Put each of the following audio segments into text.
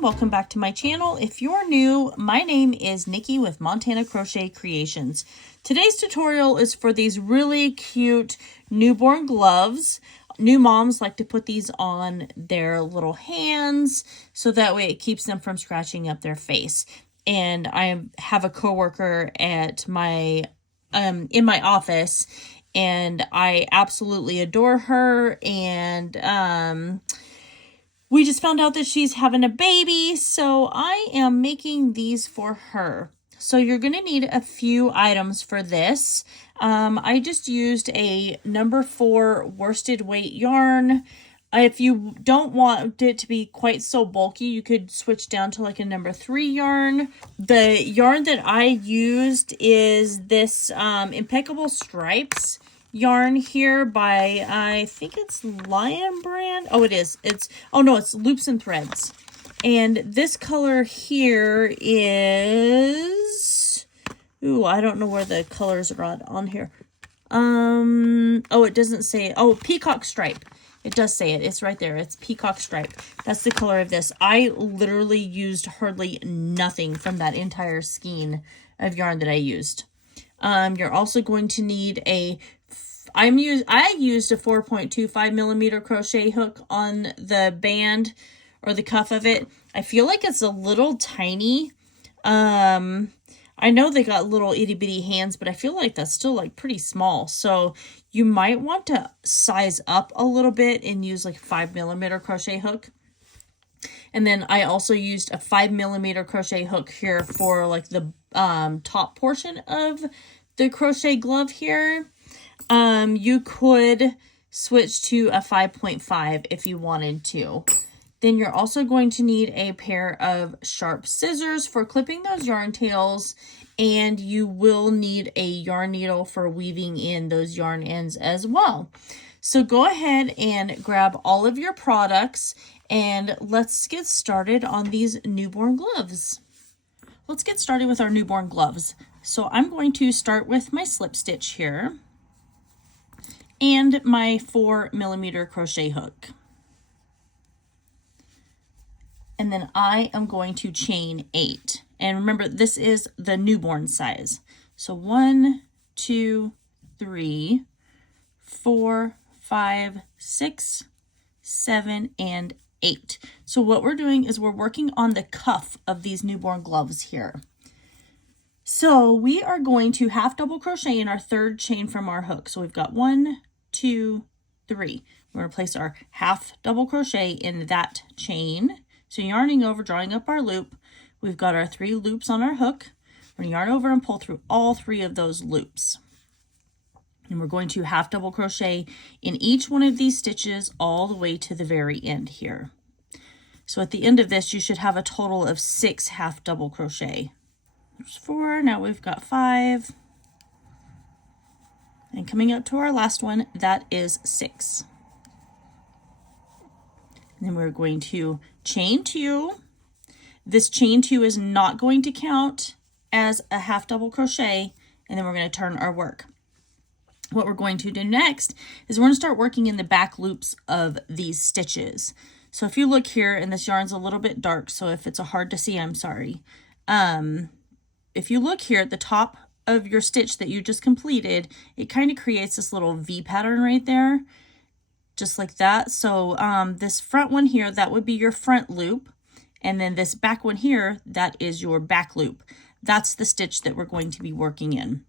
everyone, welcome back to my channel. If you're new, my name is Nikki with Montana Crochet Creations. Today's tutorial is for these really cute newborn gloves. New moms like to put these on their little hands so that way it keeps them from scratching up their face. And I have a coworker at my in my office, and I absolutely adore her, and we just found out that she's having a baby, so I am making these for her. So you're going to need a few items for this. I just used a number 4 worsted weight yarn. If you don't want it to be quite so bulky, you could switch down to like a number 3 yarn. The yarn that I used is this Impeccable Stripes yarn here by, I think it's Lion brand. Oh, it is. It's Loops and Threads. And this color here is, I don't know where the colors are on here. It doesn't say, Peacock Stripe. It does say it. It's right there. It's Peacock Stripe. That's the color of this. I literally used hardly nothing from that entire skein of yarn that I used. You're also going to need I used a 4.25 millimeter crochet hook on the band or the cuff of it. I feel like it's a little tiny. I know they got little itty bitty hands, but I feel like that's still like pretty small. So you might want to size up a little bit and use like a 5 millimeter crochet hook. And then I also used a 5 millimeter crochet hook here for like the top portion of the crochet glove here. You could switch to a 5.5 if you wanted to. Then you're also going to need a pair of sharp scissors for clipping those yarn tails, and you will need a yarn needle for weaving in those yarn ends as well. So go ahead and grab all of your products and let's get started on these newborn gloves. Let's get started with our newborn gloves. So I'm going to start with my slip stitch here and my 4 millimeter crochet hook. And then I am going to chain 8. And remember, this is the newborn size. So 1, 2, 3, 4, 5, 6, 7, and 8. So what we're doing is we're working on the cuff of these newborn gloves here. So we are going to half double crochet in our third chain from our hook. So we've got 1, 2, 3. We're going to place our half double crochet in that chain. So yarning over, drawing up our loop. We've got our 3 loops on our hook. We're going to yarn over and pull through all 3 of those loops. And we're going to half double crochet in each one of these stitches all the way to the very end here. So at the end of this, you should have a total of 6 half double crochet. There's 4, now we've got 5. And coming up to our last one, that is 6. And then we're going to chain 2. This chain 2 is not going to count as a half double crochet, and then we're going to turn our work. What we're going to do next is we're going to start working in the back loops of these stitches. So if you look here, and this yarn's a little bit dark, so if it's hard to see, I'm sorry. If you look here at the top of your stitch that you just completed, it kind of creates this little V pattern right there. Just like that. So this front one here, that would be your front loop. And then this back one here, that is your back loop. That's the stitch that we're going to be working in.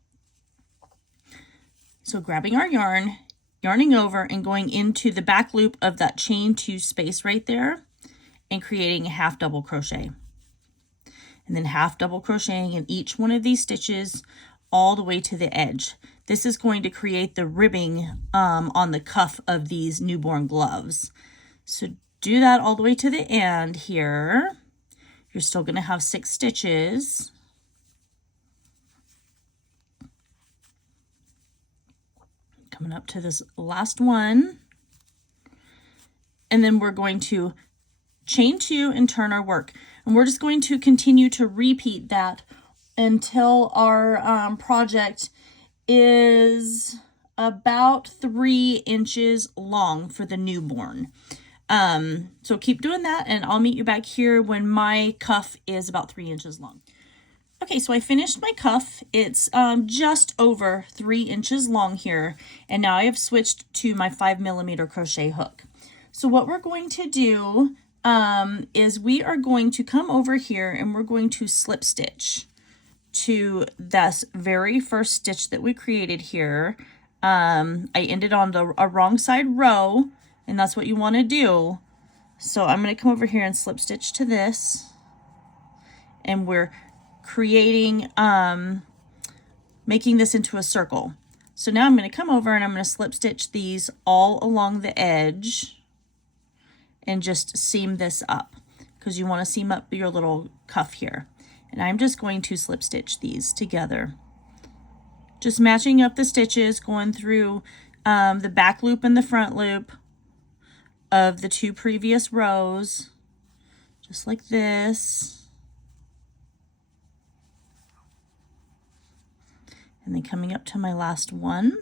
So grabbing our yarn, yarning over and going into the back loop of that chain 2 space right there and creating a half double crochet. And then half double crocheting in each one of these stitches all the way to the edge. This is going to create the ribbing on the cuff of these newborn gloves. So do that all the way to the end here. You're still going to have 6 stitches. Coming up to this last one. And then we're going to chain 2 and turn our work. And we're just going to continue to repeat that until our project is about 3 inches long for the newborn. So keep doing that, and I'll meet you back here when my cuff is about 3 inches long. Okay, so I finished my cuff. It's just over 3 inches long here, and now I have switched to my 5mm crochet hook. So what we're going to do is we are going to come over here and we're going to slip stitch to this very first stitch that we created here. I ended on a wrong side row, and that's what you want to do. So I'm going to come over here and slip stitch to this, and we're creating, making this into a circle. So now I'm going to come over and I'm going to slip stitch these all along the edge and just seam this up, because you want to seam up your little cuff here. And I'm just going to slip stitch these together, just matching up the stitches, going through the back loop and the front loop of the 2 previous rows, just like this. And then coming up to my last one.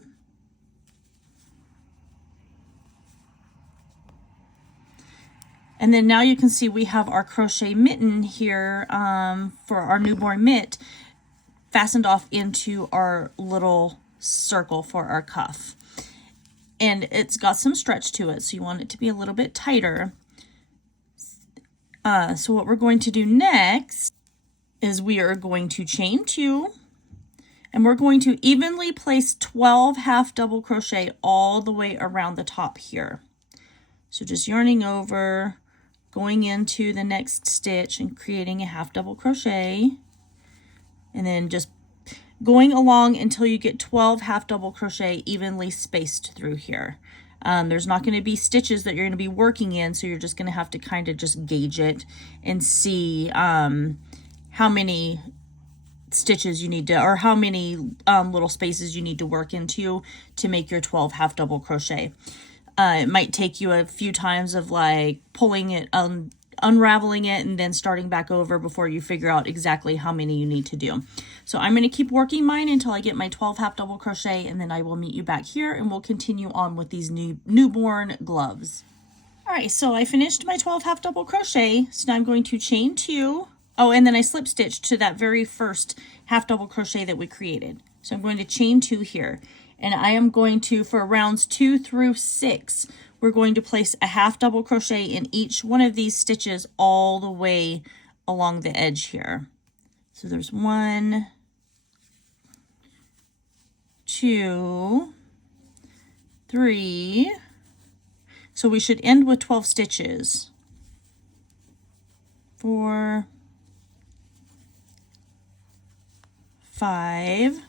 And then now you can see we have our crochet mitten here for our newborn mitt fastened off into our little circle for our cuff. And it's got some stretch to it, so you want it to be a little bit tighter. So what we're going to do next is we are going to chain 2, and we're going to evenly place 12 half double crochet all the way around the top here. So just yarning over, going into the next stitch and creating a half double crochet, and then just going along until you get 12 half double crochet evenly spaced through here. There's not going to be stitches that you're going to be working in, so you're just going to have to kind of just gauge it and see how many stitches you need to, or how many little spaces you need to work into to make your 12 half double crochet. It might take you a few times of like pulling it, unraveling it, and then starting back over before you figure out exactly how many you need to do. So I'm going to keep working mine until I get my 12 half double crochet, and then I will meet you back here and we'll continue on with these newborn gloves. All right, so I finished my 12 half double crochet. So now I'm going to chain 2. Oh, and then I slip stitched to that very first half double crochet that we created. So I'm going to chain 2 here. And I am going to, for rounds 2 through 6, we're going to place a half double crochet in each one of these stitches all the way along the edge here. So there's 1, 2, 3. So we should end with 12 stitches. 4, 5.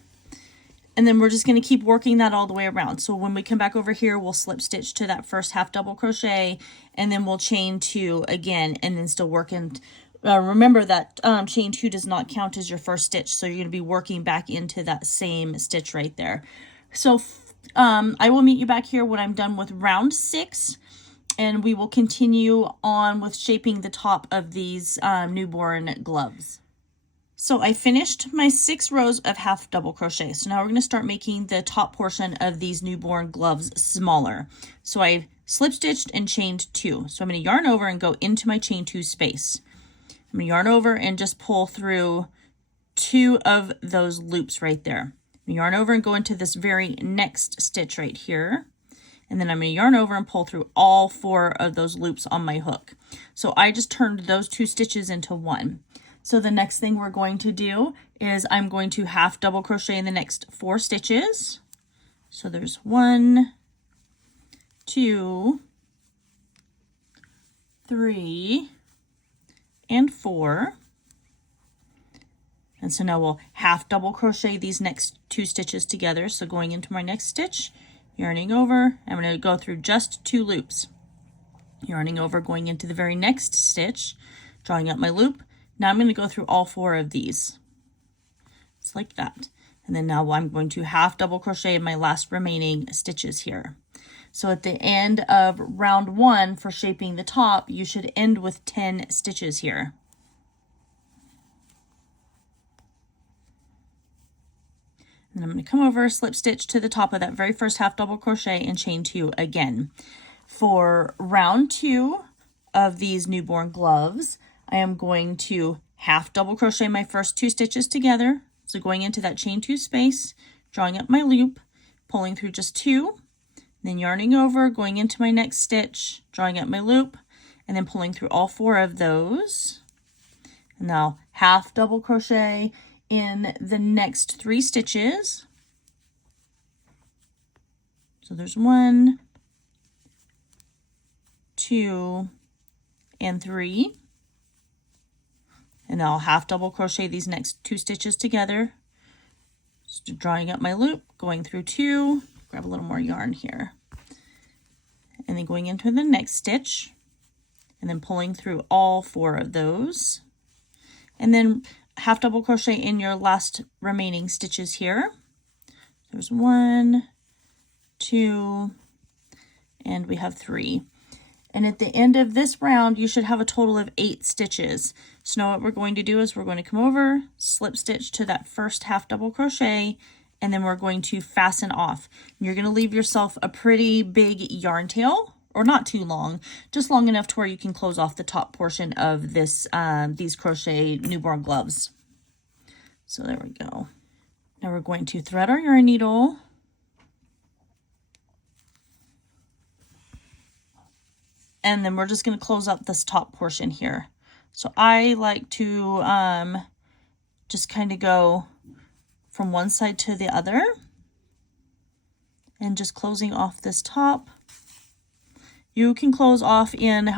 And then we're just going to keep working that all the way around. So when we come back over here, we'll slip stitch to that first half double crochet, and then we'll chain 2 again, and then still working. Remember that chain 2 does not count as your first stitch, so you're going to be working back into that same stitch right there. So I will meet you back here when I'm done with round 6, and we will continue on with shaping the top of these newborn gloves. So I finished my 6 rows of half double crochet. So now we're going to start making the top portion of these newborn gloves smaller. So I slip stitched and chained 2. So I'm going to yarn over and go into my chain 2 space. I'm going to yarn over and just pull through 2 of those loops right there. I'm going to yarn over and go into this very next stitch right here. And then I'm going to yarn over and pull through all 4 of those loops on my hook. So I just turned those 2 stitches into 1. So the next thing we're going to do is I'm going to half double crochet in the next 4 stitches. So there's 1, 2, 3, and 4. And so now we'll half double crochet these next 2 stitches together. So going into my next stitch, yarning over, I'm going to go through just 2 loops. Yarning over, going into the very next stitch, drawing up my loop. Now I'm going to go through all 4 of these, just like that. And then now I'm going to half double crochet in my last remaining stitches here. So at the end of round 1 for shaping the top, you should end with 10 stitches here. And I'm going to come over, slip stitch to the top of that very first half double crochet and chain 2 again. for round 2 of these newborn gloves, I am going to half double crochet my first 2 stitches together. So going into that chain 2 space, drawing up my loop, pulling through just 2, then yarning over, going into my next stitch, drawing up my loop, and then pulling through all 4 of those. And now half double crochet in the next 3 stitches. So there's 1, 2, and 3. And now I'll half double crochet these next 2 stitches together. Just drawing up my loop, going through 2, grab a little more yarn here. And then going into the next stitch, and then pulling through all 4 of those. And then half double crochet in your last remaining stitches here. There's 1, 2, and we have 3. And at the end of this round, you should have a total of 8 stitches. So now what we're going to do is we're going to come over, slip stitch to that first half double crochet, and then we're going to fasten off. You're going to leave yourself a pretty big yarn tail, or not too long, just long enough to where you can close off the top portion of this these crochet newborn gloves. So there we go. Now we're going to thread our yarn needle. And then we're just going to close up this top portion here. So I like to just kind of go from one side to the other and just closing off this top. You can close off in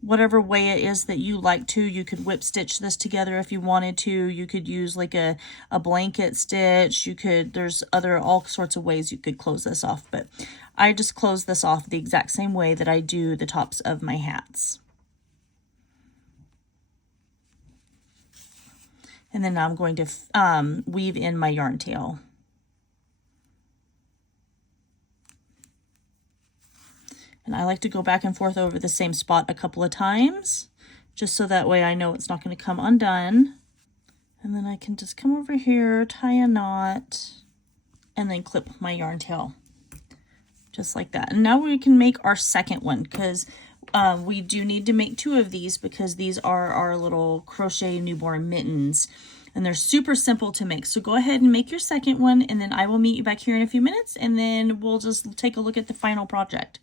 whatever way it is that you like to. You could whip stitch this together if you wanted to. You could use like a blanket stitch. There's all sorts of ways you could close this off, but I just close this off the exact same way that I do the tops of my hats. And then I'm going to weave in my yarn tail. And I like to go back and forth over the same spot a couple of times, just so that way I know it's not going to come undone. And then I can just come over here, tie a knot, and then clip my yarn tail. Just like that. And now we can make our second one, because we do need to make 2 of these, because these are our little crochet newborn mittens. And they're super simple to make. So go ahead and make your second one, and then I will meet you back here in a few minutes, and then we'll just take a look at the final project.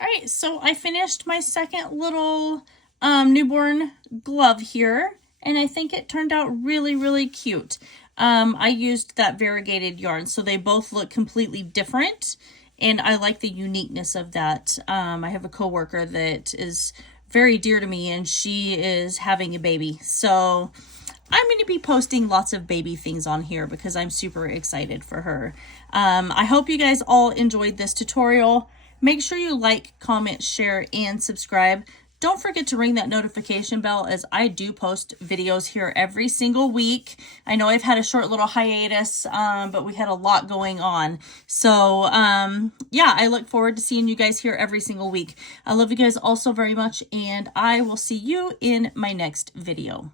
All right, so I finished my second little newborn glove here, and I think it turned out really, really cute. I used that variegated yarn, so they both look completely different, and I like the uniqueness of that. I have a coworker that is very dear to me, and she is having a baby, so I'm going to be posting lots of baby things on here because I'm super excited for her. I hope you guys all enjoyed this tutorial. Make sure you like, comment, share, and subscribe. Don't forget to ring that notification bell, as I do post videos here every single week. I know I've had a short little hiatus, but we had a lot going on. So, yeah, I look forward to seeing you guys here every single week. I love you guys all so very much, and I will see you in my next video.